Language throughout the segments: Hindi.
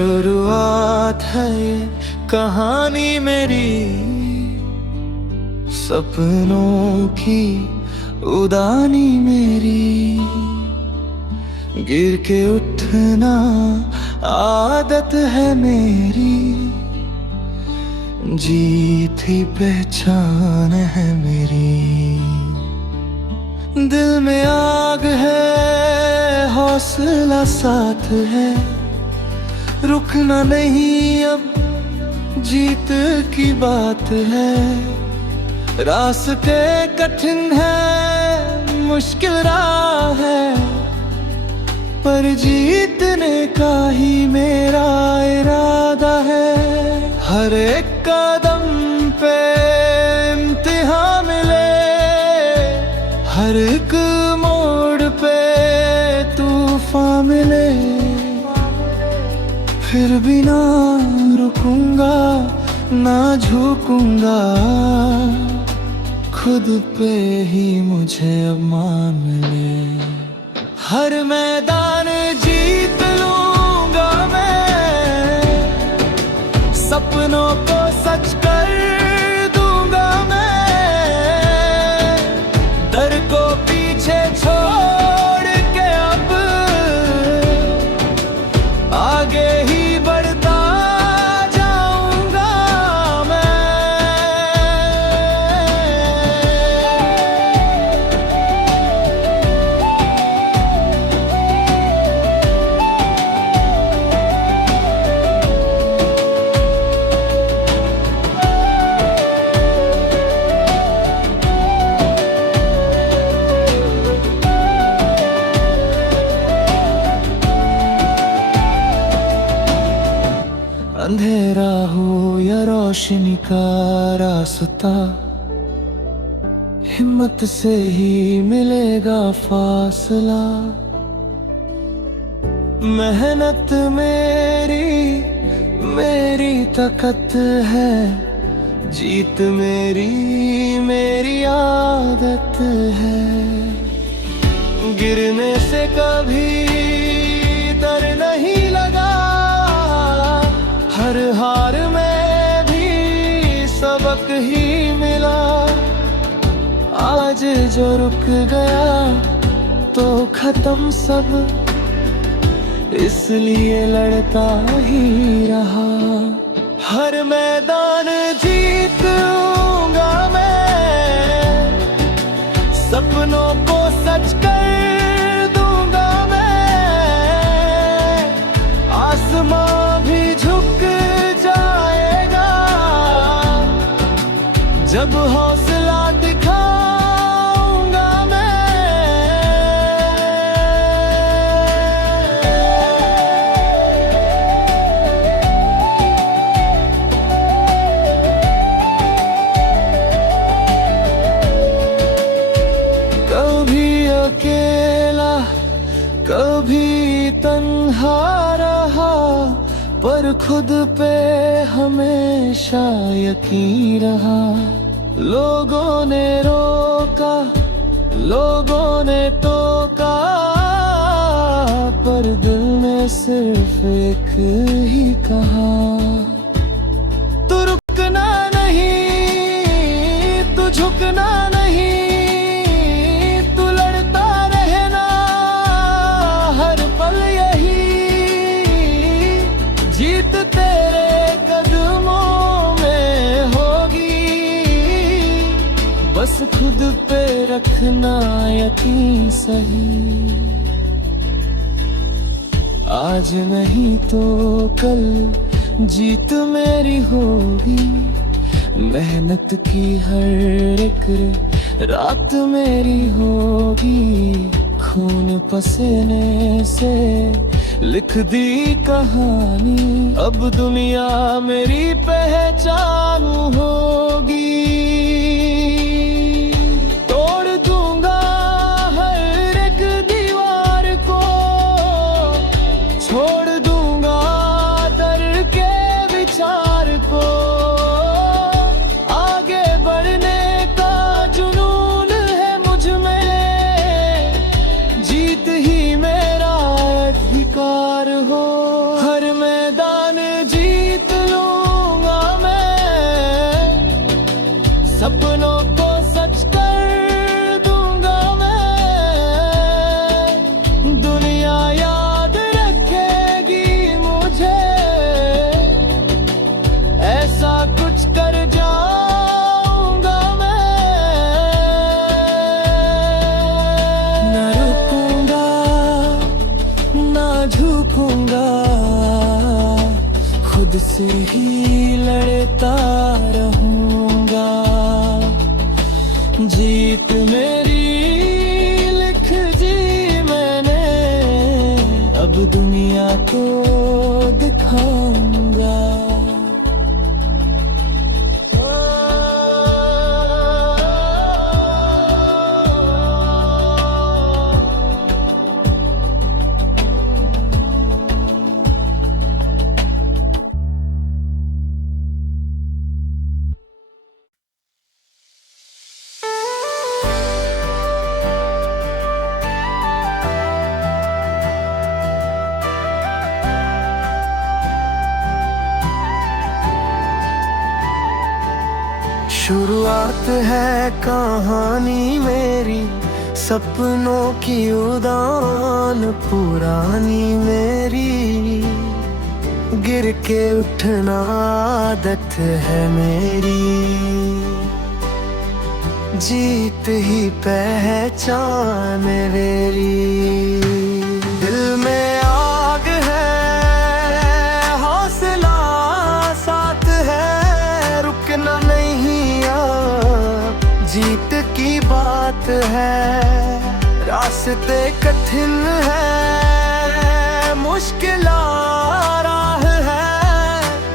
शुरुआत है ये कहानी मेरी, सपनों की उड़ानी मेरी। गिर के उठना आदत है मेरी, जीत ही पहचान है मेरी। दिल में आग है, हौसला साथ है, रुकना नहीं अब जीत की बात है। रास्ते कठिन है, मुश्किल राह है, पर जीतने का ही मेरा इरादा है। हर एक कदम पे इम्तिहान मिले, हर एक मोड़ पे तूफान मिले, फिर भी ना रुकूंगा, ना झुकूंगा। खुद पे ही मुझे अब मान मिले। हर मैदान जीत लूंगा मैं, सपनों को सच कर दूंगा मैं। डर को पीछे छोड़ के अब आगे ही बढ़ता जाऊंगा मैं। अंधेरा हो या रोशनी का रास्ता, हिम्मत से ही मिलेगा फासला। मेहनत मेरी ताकत है, जीत मेरी आदत है। गिरने से कभी डर नहीं लगा, हर हार में भी सबक ही मिला। आज जो रुक गया तो खत्म सब, इसलिए लड़ता ही रहा। हर मैदान जीतूंगा मैं, सपनों को सच कर दूंगा मैं। आसमां भी झुक जाएगा जब हौसला दिखाऊंगा मैं। कभी अकेला कभी तन्हा रहा, पर खुद पे हमेशा यकीन रहा। लोगों ने रोका, लोगों ने टोका, पर दिल ने सिर्फ एक ही कहा, तू रुकना नहीं, तू झुकना नहीं, तू लड़ता रहना हर पल यही। जीत तेरे कदमों में होगी, बस खुद पे रखना यकीन सही। आज नहीं तो कल जीत मेरी होगी, मेहनत की हर एक रात मेरी होगी। खून पसीने से लिख दी कहानी, अब दुनिया मेरी पहचान होगी। तोड़ दूंगा हर एक दीवार को, छोड़ दूंगा डर के विचार को। आगे बढ़ने का जुनून है मुझ में, जीत ही मेरा अधिकार हो। हर मैदान सपनों को सच कर दूंगा मैं, दुनिया याद रखेगी मुझे, ऐसा कुछ कर जाऊंगा मैं। न रुकूंगा ना झुकूंगा, खुद से ही लड़ता रहूंगा। जीत मेरी लिख दी मैंने, अब दुनिया को दिखाऊंगा। शुरुआत है कहानी मेरी, सपनों की उड़ान पुरानी मेरी। गिर के उठना आदत है मेरी, जीत ही पहचान मेरी। दिल में आग है, हौसला साथ है, रुकना नहीं जीत की बात है। रास्ते कठिन है, मुश्किल राह है,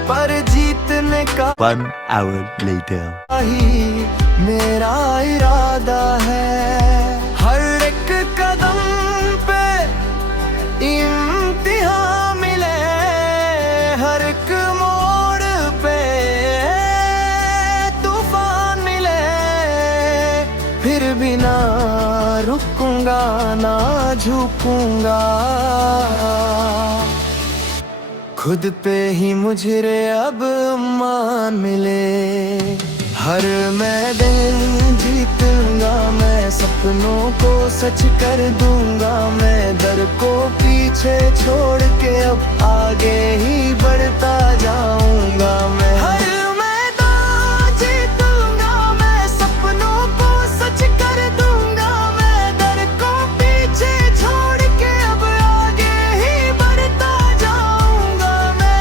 पर जीतने का 1 hour later ही मेरा इरादा है। हर एक कदम पे इम्तिहान मिले, हर एक मोड़ पे तूफान मिले, फिर भी ना रुकूंगा ना झुकूंगा। खुद पे ही मुझे अब मान मिले, हर मैदान जीतूंगा मैं, सपनों को सच कर दूंगा मैं। डर को पीछे छोड़ के अब आगे ही बढ़ता जाऊंगा मैं। हर मैदान जीतूंगा मैं, सपनों को सच कर दूंगा मैं। डर को पीछे छोड़ के अब आगे ही बढ़ता जाऊंगा मैं।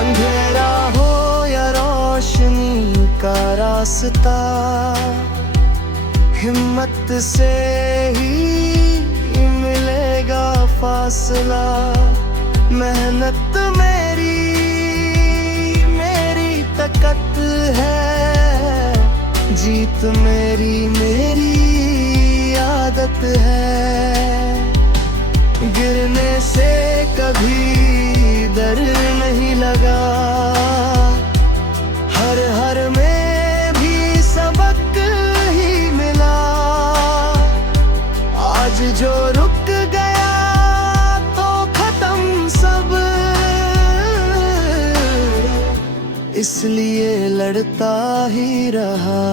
अंधेरा हो या रोशनी का रास्ता, हिम्मत से ही मिलेगा फासला। मेहनत मेरी ताकत है, जीत मेरी आदत है। गिरने से कभी डर नहीं लगा, हर में भी सबक ही मिला। आज जो रुक गया तो खत्म सब, इसलिए लड़ता ही रहा।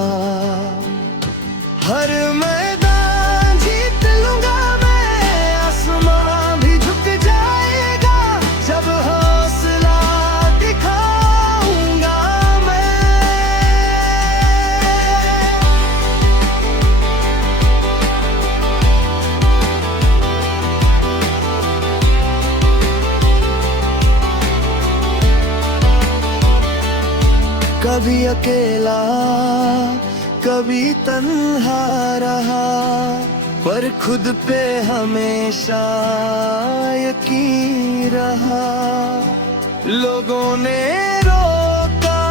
हर मैदान जीत लूंगा मैं, आसमां भी झुक जाएगा जब हौसला दिखाऊंगा मैं। कभी अकेला कभी तन्हा रहा, पर खुद पे हमेशा यकीन रहा। लोगों ने रोका,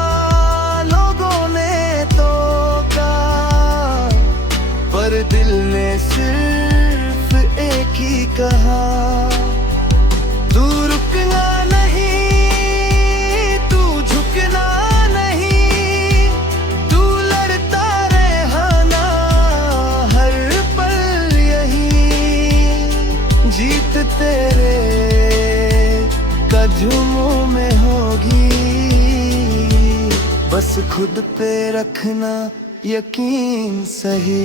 लोगों ने टोका, पर दिल ने सिर्फ एक ही कहा, तू रुकना नहीं, तू झुकना नहीं, तू लड़ता रहना, बस खुद पे रखना यकीन सही।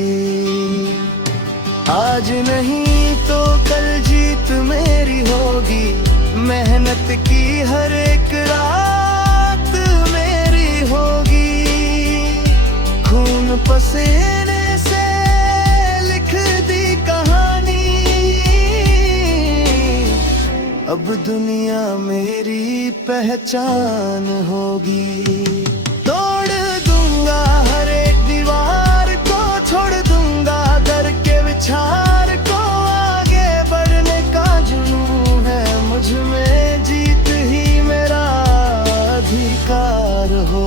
आज नहीं तो कल जीत मेरी होगी, मेहनत की हर एक रात मेरी होगी। खून पसीने से लिख दी कहानी, अब दुनिया मेरी पहचान होगी। तोड़ दूंगा हर एक दीवार को, छोड़ दूंगा डर के विचार को। आगे बढ़ने का जुनून है मुझ में, जीत ही मेरा अधिकार हो।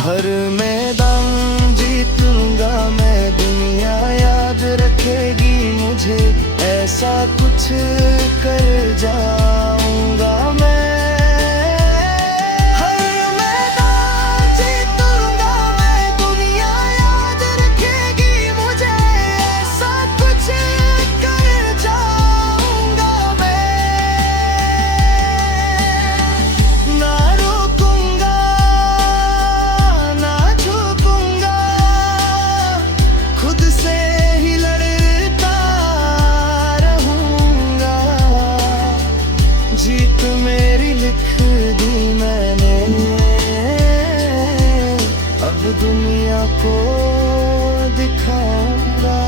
हर मैदान जीतूंगा मैं, दुनिया याद रखेगी मुझे। ऐसा कुछ कर जाऊंगा मैं। जीत मेरी लिख दी मैंने, अब दुनिया को दिखाऊंगा।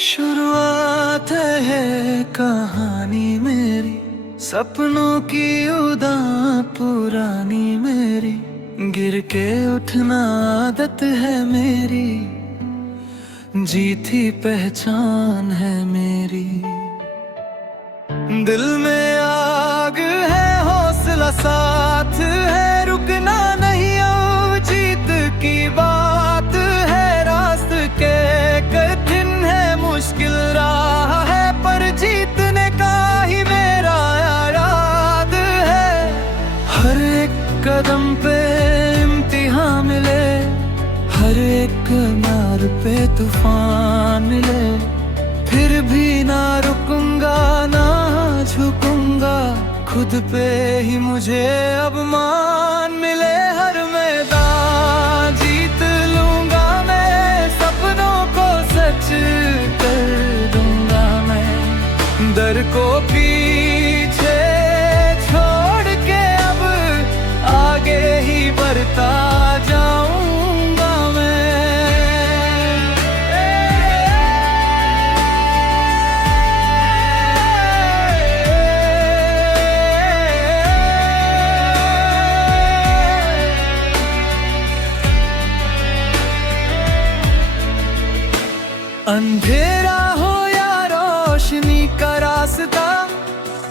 शुरुआत है कहानी मेरी, सपनों की उड़ान पुरानी मेरी। गिर के उठना आदत है मेरी, जीती पहचान है मेरी। दिल में आग है, हौसला साथ है, रुकना नहीं अब जीत की बात है। रास्ते के कठिन है, मुश्किल राह है, पर जीतने का ही मेरा याद है। हर एक कदम पे इम्तिहान मिले, हर एक नार पे तूफान मिले, फिर भी ना रुकूंगा ना झुकूंगा। खुद पे ही मुझे अब मान मिले। हर मैदान जीत लूंगा मैं, सपनों को सच कर दूंगा मैं। डर को पीछे छोड़ के अब आगे ही बढ़ता जाऊंगा मैं। अंधेरा हो या रोशनी का रास्ता,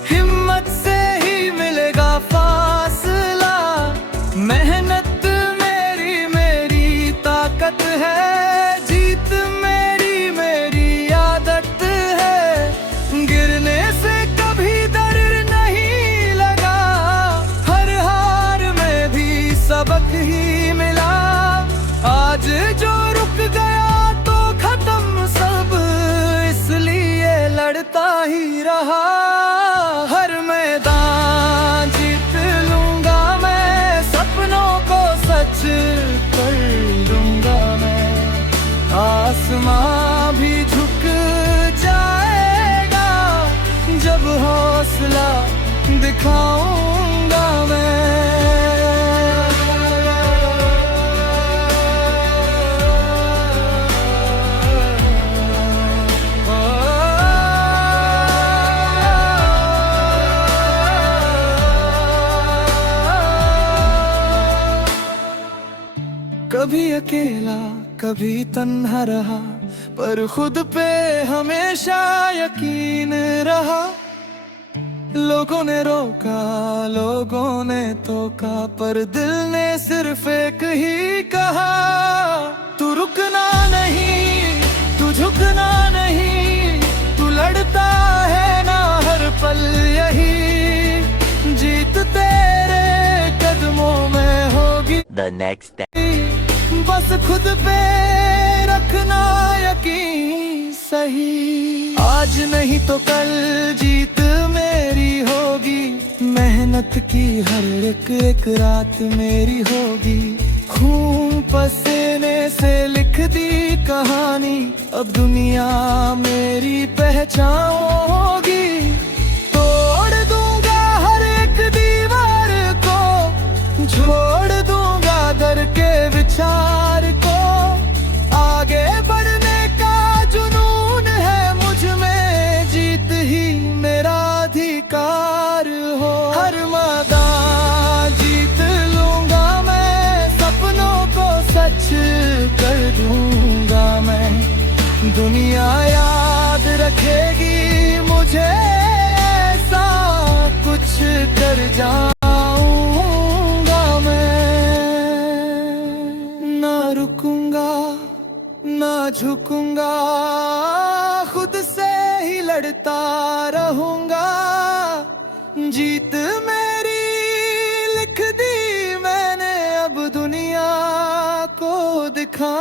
हिम्मत से ही मिलेगा फासला। मेहनत मेरी मेरी ताकत है, जीत मेरी मेरी आदत है। गिरने से कभी डर नहीं लगा, हर हार में भी सबक ही मिला। आज जो रुक गया तो खत्म सब, इसलिए लड़ता ही रहा। हर मैदान जीत लूंगा मैं, सपनों को सच कर दूंगा मैं। आसमां भी झुक जाएगा जब हौसला दिखाऊंगा मैं। कभी अकेला कभी तन्हा रहा, पर खुद पे हमेशा यकीन रहा। लोगों ने रोका, लोगों ने टोका, पर दिल ने सिर्फ एक ही कहा, तू रुकना नहीं, तू झुकना नहीं, तू लड़ता है ना हर पल यही, जीत तेरे कदमों में होगी। The next day. बस खुद पे रखना यकीन सही, आज नहीं तो कल जीत मेरी होगी, मेहनत की हर एक रात मेरी होगी, खून पसीने से लिख दी कहानी, अब दुनिया मेरी पहचान होगी, तोड़ दूंगा हर एक दीवार को, छोड़ दूंगा डर के विचार को, आगे बढ़ने का जुनून है मुझ में, जीत ही मेरा अधिकार हो, हर मैदान जीत लूंगा मैं, सपनों को सच कर दूंगा मैं, दुनिया याद रखेगी मुझे, ऐसा कुछ कर जाऊंगा मैं, ना रुकूंगा ना झुकूंगा, खुद से ही लड़ता रहूंगा, जीत मेरी लिख दी मैंने, अब दुनिया को दिखा